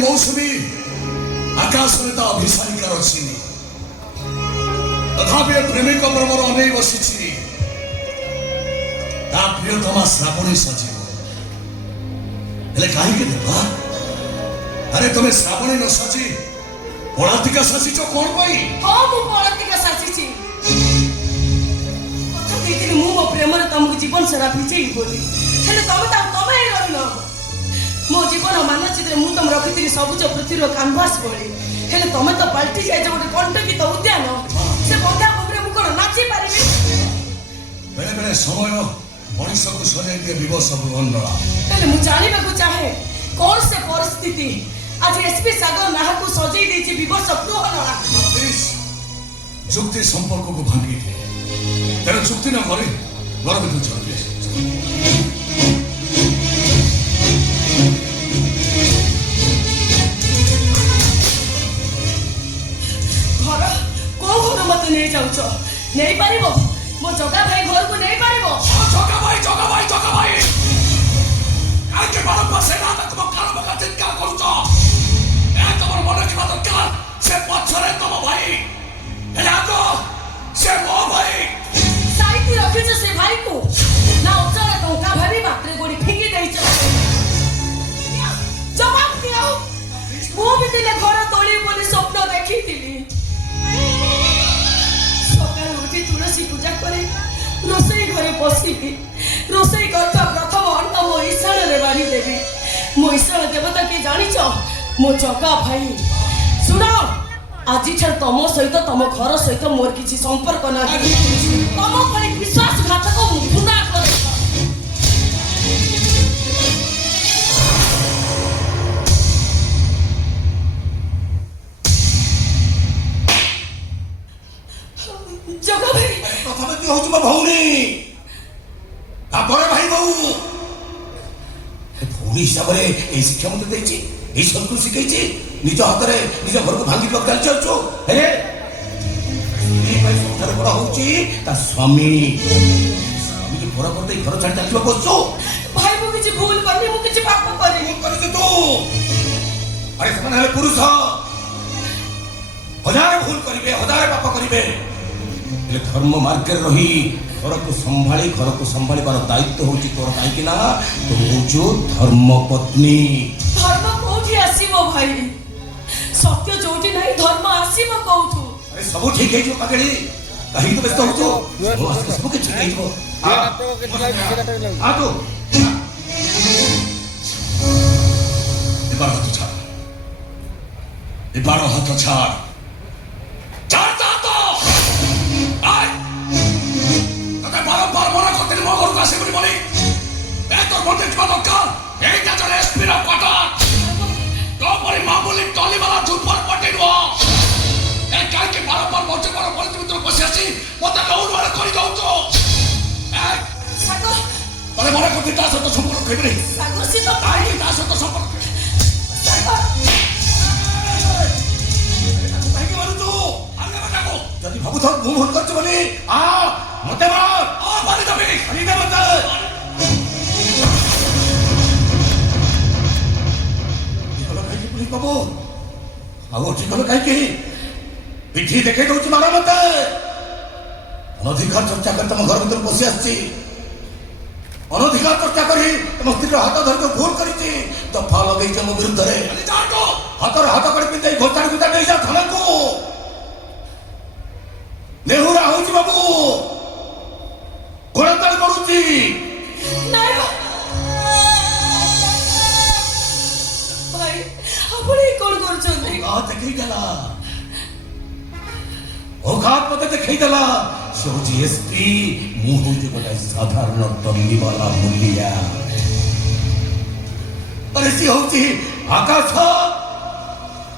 मौसुमी आकाश में तो अभिसारिकार अच्छी तथापि प्रेमिक प्रमर अनेक बसी प्रियतमा श्रावणी सजीव हेले कहीं देवा अरे तुम्हें श्रावणी न सजी पलातिका साजिच कौन पाई हाँ मु पलातिका साजिची कथा देइतिनि मु मो प्रेमरे तुमको जीवन सारा भिजेई बोली हेले तमे ही रहिल मो जीवन मानचित्र मु तुम रखिथिनि सबुज पृथ्वीर कैनवास बोली हेले तमे तो पलटी जाय जे गोटे कंटकित उद्यान से बंधा उपरे मु कोन नाची पारिबी बेले बेले समय मनुष्य को सजाई दिए विवश बंदला हेले मु जानिबा को चाहे कौन से परिस्थिति आज एसपी सागर नाहा को सजाई देछि विवश प्रोहनला जुक्ति संपर्क को भांगी थे तेरा जुक्ति न करे घर में चल गए घर को घर मत नहीं जाउछ नहीं पारिबो मो जगा भाई घर को नहीं पारिबो जगा भाई आके बार पासे ना तुम काल बका चिंता करूछ ए तमर मन की बात दरकार से पछरे तम भाई हेला को से मो भाई साइती रखिछ से भाई को ना उचरा टंका भाबी मात्रे गोडी फेंकी देइछ जवाब दियो मो भी दिले घर तोली बोली स्वप्न देखिथिली सकाळ उठी तुलसी पूजा करे रोसई घरे बसिबी रोसई करता प्रथम अन्न मो ईशान रे बाड़ी देबी मो ईशान देवता के जानिछ मो जगा भाई सुनो आज तुम सहित तुम घर सहित मोर किसी संपर्क ना तुम भली विश्वासघातक मुना कर जगा भाई प्रथम की होची मो भौणी तापर भाई बहु भौणी हिसाब रे ए शिक्षा मते देछि ए संस्कृत शिखैछि निज हाथ रे निज घर को भांगी पक चल छो हे ए भाई संसार बड़ा होची ता स्वामी स्वामी के पूरा करते घर छाड़ चल बसो भाई मु किछि भूल करनी मु किछि पाप करनी कर दे तू अरे समान है पुरुष हजार भूल करिवे हजार पाप करिवे ले धर्म मार्ग रे रही घर को संभाली बार दायित्व होची तोर काई कि ना तो होचो धर्म पत्नी धर्म कोठी आसीबो भाई सत्य जोटी नहीं धर्म आसीबो कोठू अरे सब ठीक है जो पकड़ी कहीं तो व्यस्त हो तो सब के ठीक है जो हां तो इबारो हाथ छाड़ चाहता तो आय तके बारंबार मना करते मो घर को आसे बोली बोली ए तोर बंदे छुआ दरकार एटा चले एसपी रा क्वार्टर तो बड़ी मामूली टॉली वाला झूठपर पटे नो ए काल के बारंबार मोचे पर बोली तुम तो बस आसी मते लौड वाला करी दउ तो ए सागर अरे मना करते ता सत संपर्क कइबे सागर से तो ताई ता सत संपर्क सागर जदि भाबु थो मु भूल करछ बोली आ मते मार आ मारी दबे खरी दे मते इकलो काई पुलिस बाबू आउ इकलो काई की पिठी देखे दउछ मारा मते अनधिकार चर्चा कर तुम घर भीतर पसी आछि अनधिकार चर्चा करी तुम स्त्री हाथ धर को भूल करिछि दफा लगै छ मो विरुद्ध रे जा तो हाथ कड़ पिंदे घोटाड़ गुटा नै जा थाना को नेहुरा होची बाबू घोड़ाताल करूची नहीं भाई अपने कौन कर चंदे आ देखै गला ओ घात पते देखै गला सोजी एसपी मुंह होती गोटा साधारण टंगी वाला मुलिया अरे सी होची आकाश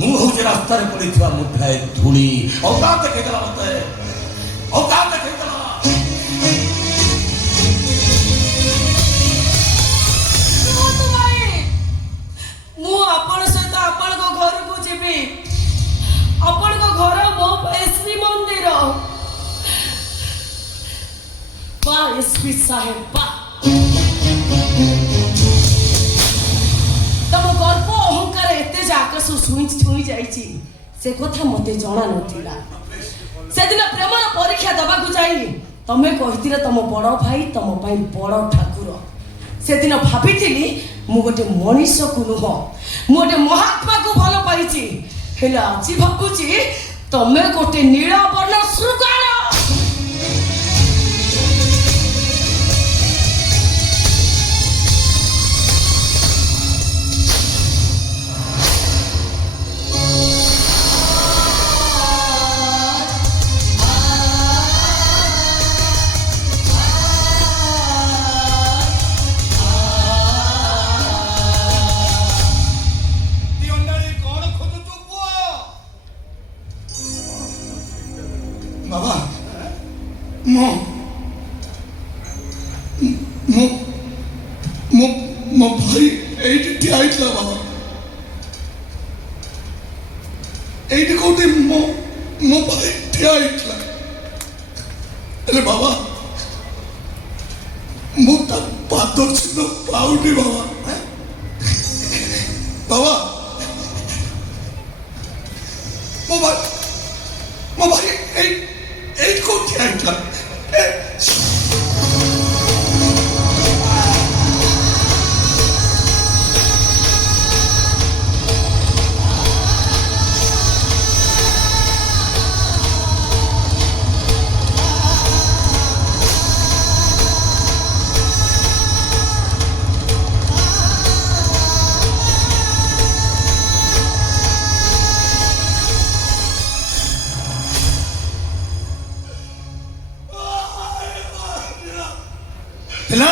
मुंह होची रास्ता रे पड़िथवा मुठाए धूली औकात देखै गला मते औकात देखै गला तो भाई मु अपन सहित अपन को घर को जेबी अपन को घर मो एसपी मंदिर बा एसपी साहेब बा तम गर्व अहंकार एते जाक ଆଶୁ ଛୁଇଁ ଯାଇଛି ସେ କଥା ମୋତେ ଜଣା ନଥିଲା। ସେଦିନ ପ୍ରେମର ପରୀକ୍ଷା ଦେବାକୁ ଯାଇ ତମେ କହିଥିଲେ ତମ ବଡ଼ ଭାଇ ତମ ପାଇଁ ବଡ଼ ଠାକୁର। ସେଦିନ ଭାବିଥିଲି ମୁଁ ଗୋଟେ ମଣିଷକୁ ନୁହଁ ମୁଁ ଗୋଟେ ମହାତ୍ମାକୁ ଭଲ ପାଇଛି। ହେଲେ ଆଜି ଭାବୁଛି ତମେ ଗୋଟେ ନୀଳବର୍ଣ୍ଣ ଶୃଗାଳ। ବାবা ମୋ ମୋ ମୋ ମୋ ଭାଇ ଏଇଠି ଠିଆ ହେଇଥିଲା ବାବା। ଏଇଠି କୋଉଠି ମୋ ମୋ ଭାଇ ଠିଆ ହେଇଥିଲା। ହେଲେ ବାବା ମୁଁ ତା ପାଦ ଚିହ୍ନ ପାଉନି ବାବା। ବାବା ମୋ ଭାଇ ଏଇଠି କୋଉଠି ଠିଆ ହେଇଥିଲା।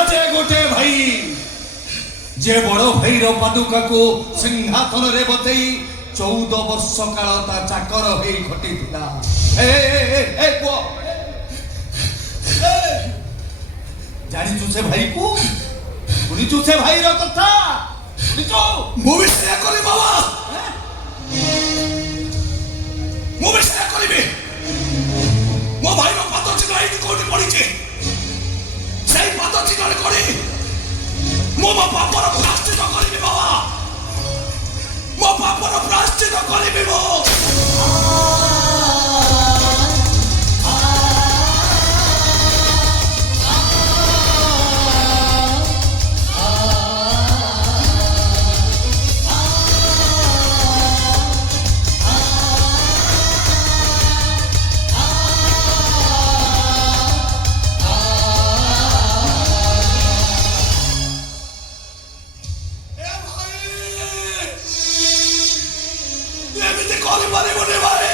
ଯେ ଗୋଟେ ଭାଇ ଯେ ବଡ଼ ଭାଇର ପାଦୁକାକୁ ସିଂହାସନରେ ବସେଇ 14 ବର୍ଷ କାଳ ତା ଚାକର ହେଇ ଘଟିଥିଲା। ପୁଅ ଜାଣିଛୁ ସେ ଭାଇକୁ? ଶୁଣିଛୁ ସେ ଭାଇର କଥା? ଶୁଣିଛୁ? ମୁଁ ବି ସେୟା କରିବି ବାବା। ମୁଁ ବି ସେୟା କରିବି। ମୋ ଭାଇର ପାଦ ଚିହ୍ନ ଏଇଠି କୋଉଠି ପଡ଼ିଛି। ସେଇ ପାଦ ଚିହ୍ନରେ କରି ମୁଁ ମୋ ପାପର ପ୍ରାୟଶ୍ଚିତ କରିବି ବାବା। ମୋ ପାପର ପ୍ରାୟଶ୍ଚିତ କରିବି ମୁଁ। କରିପାରିବୁନି ଭାଇ।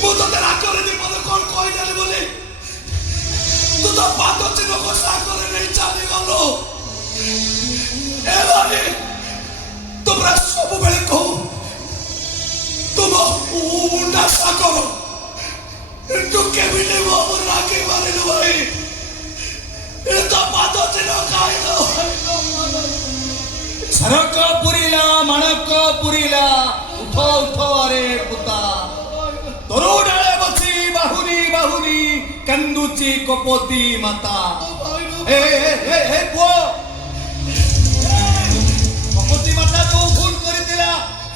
ମୁଁ ତତେ ରାଗରେ ଦି ପଦ କଣ କହିଦେଲି ବୋଲି ତୁ ତ ପାଦ ଚିହ୍ନକୁ ସାଗରରେ ନେଇ ଚାଲିଗଲୁ। ଏ ଭାଇ ତୁ ପୁରା ସବୁବେଳେ କହୁ ତୁମ ଉଣ୍ଡା ସାଗର ତୁ କେମିତି ମୋ ଉପରେ ରାଗି ପାରିଲୁ ଭାଇ। ଏ ତ ପାଦ ଚିହ୍ନ ଖାଇଲ। ସରକ ପୁରିଲା ମାଣକ ପୁରିଲା ଉଠ ଉଠ ଆରେ ପୁତା। ତୋର ଡାଳେ ବସି ବାହୁନି ବାହୁନି କାନ୍ଦୁଛି କପୋତି ମାତା। ପୁଅ କପୋତି ମାତା ଯୋଉ ଭୁଲ କରିଥିଲା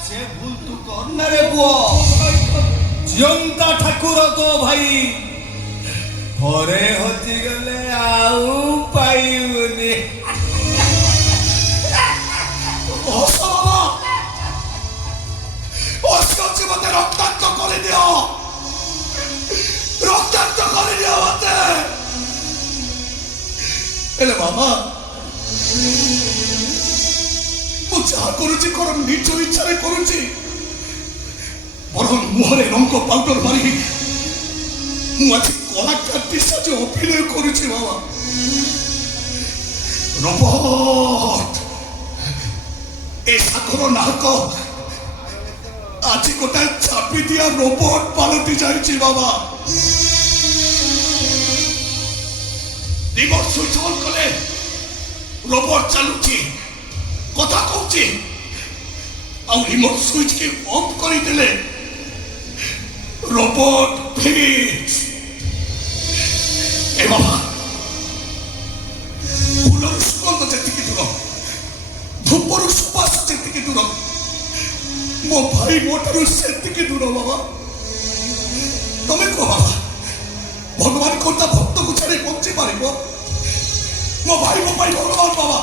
ସେ ଭୁଲ ତୁ କରନାରେ ପୁଅ। ଜିଅନ୍ତା ଠାକୁର ତୋ ଭାଇ ଥରେ ହଜିଗଲେ ଆଉ ପାଇବୁନି। ମତେ ରକ୍ତାକ୍ତ କରିଦିଅ। ରକ୍ତାକ୍ତ କରିଦିଅ ମତେ। ହେଲେ ବାବା ମୁଁ ଯାହା କରୁଛି କଣ ନିଜ ଇଚ୍ଛାରେ କରୁଛି। ବରଂ ମୁହଁରେ ରଙ୍ଗ ପାଉଡର ମାରି ମୁଁ ଆଜି କଳାକାର ପିଶାଚି ଅଭିନୟ କରୁଛି ବାବା। ରୋବଟ ଏ ସାଗର ନାହକ ଆଜି ଗୋଟାଏ ଚାପି ଦିଆ ରୋବଟ ପାଲଟି ଯାଇଛି ବାବା। ରିମୋଟ ସୁଇଚ ଅନ୍ କଲେ ରୋବଟ ଚାଲୁଛି, କଥା କହୁଛି। ଆଉ ରିମୋଟ ସୁଇଚ କି ଅଫ୍ କରିଦେଲେ ରୋବଟ ଫିକ୍ସ। ଏ ବାବା ଫୁଲର ସୁଗନ୍ଧ ଯେତିକି ଦୂର, ଧୂପରୁ ସୁବାସ ଯେତିକି ଦୂର, ମୋ ଭାଇ ମୋ ଠାରୁ ସେତିକି ଦୂର ବାବା। ତମେ କୁହ ବାବା, ଭଗବାନ କଣ ତା ଭକ୍ତକୁ ଛାଡି ବଞ୍ଚି ପାରିବ? ମୋ ଭାଇ ମୋ ପାଇଁ ଭଗବାନ ବାବା।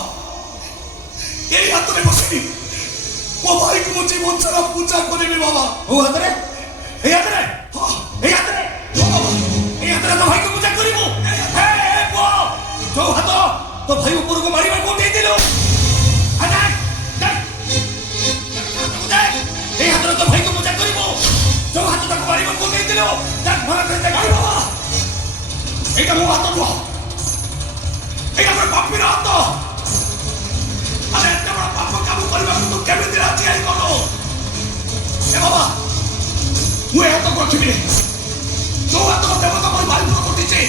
ଏଇ ହାତରେ ବସି ମୋ ଭାଇକୁ ମୁଁ ଜୀବନ ସାରା ପୂଜା କରିବି ବାବା। ଓ ହାତରେ, এই ହାତରେ, ହଁ এই ହାତରେ, ହଁ ବାବା। এই ହାତରେ ତୋ ଭାଇକୁ ପୂଜା କରିବୁ। ପୁଅ, ଯୋଉ ହାତ ତୋ ଭାଇ ଉପରକୁ ମାରିବାକୁ ଉଠେଇଥିଲୁ, এই ହାତରେ ତୋ ଭାଇକୁ ପୂଜା କରିବୁ। ଯୋଉ ହାତ ତାକୁ ମାରିବାକୁ ଉଠେଇଥିଲୁ, ମନେ କରି ଭାଇ ବାବା, ଏଇଟା ମୋ ହାତ ନୁହଁ, ଏଇଟା ଗୋଟେ ପାପୀର ହାତ। ଆରେ ଏତେ ବଡ଼ ପାପ କାମ କରିବାକୁ ତୁ କେମିତି ରାଜି ହେଇଗଲୁ? ଏ ବାବା, ମୁଁ ଏ ହାତକୁ ରଖିବି। ଯୋଉ ହାତ ଦେବତା ମୋର ବାୟୁପୁର ଘଟିଛି,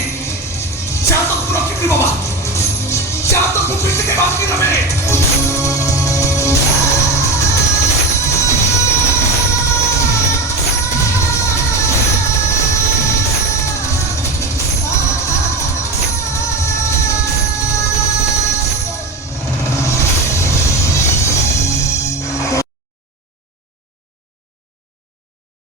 ସେ ହାତକୁ ରଖିବି ବାବା। ସେ ହାତକୁ ପିଟିକି ବାନ୍ଧି ଦେବେ।